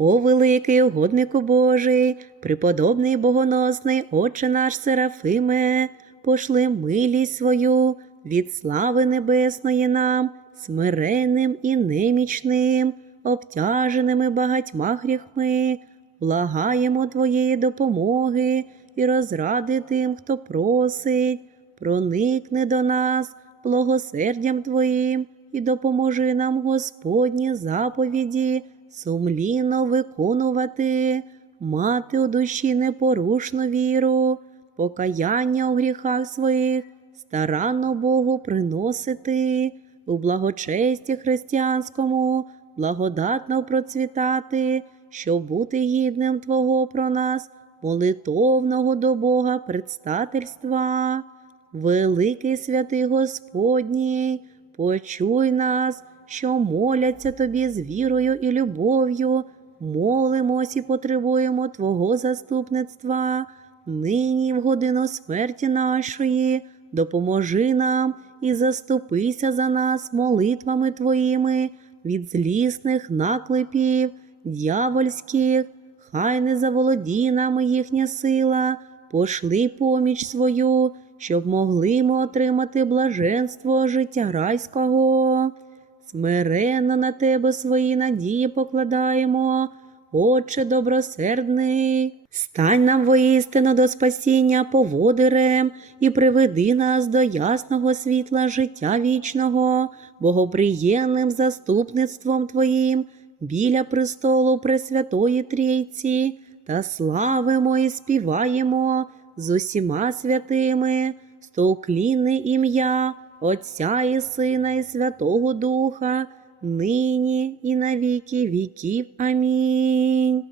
О великий угоднику Божий, преподобний богоносний Отче наш Серафиме, пошли милість свою від слави небесної нам, смиренним і немічним, обтяженими багатьма гріхми, благаємо Твоєї допомоги і розради тим, хто просить, проникни до нас благосердям Твоїм і допоможи нам Господні заповіді сумлінно виконувати, мати у душі непорушну віру, покаяння у гріхах своїх, старанно Богу приносити, у благочесті християнському, благодатно процвітати, щоб бути гідним Твого про нас, молитовного до Бога предстательства. Великий святий Господній, почуй нас, що моляться тобі з вірою і любов'ю, молимось і потребуємо Твого заступництва, нині в годину смерті нашої, допоможи нам і заступися за нас молитвами Твоїми від злісних наклепів, дьявольських, хай не заволодіє нами їхня сила, пошли поміч свою, щоб могли ми отримати блаженство життя райського. Смиренно на тебе свої надії покладаємо, Отче добросердний. Стань нам воістину до спасіння поводирем і приведи нас до ясного світла життя вічного, богоприємним заступництвом Твоїм біля престолу Пресвятої Трійці, та славимо і співаємо з усіма святими, стовклінне ім'я Отця і Сина, і Святого Духа, нині і на віки віків. Амінь.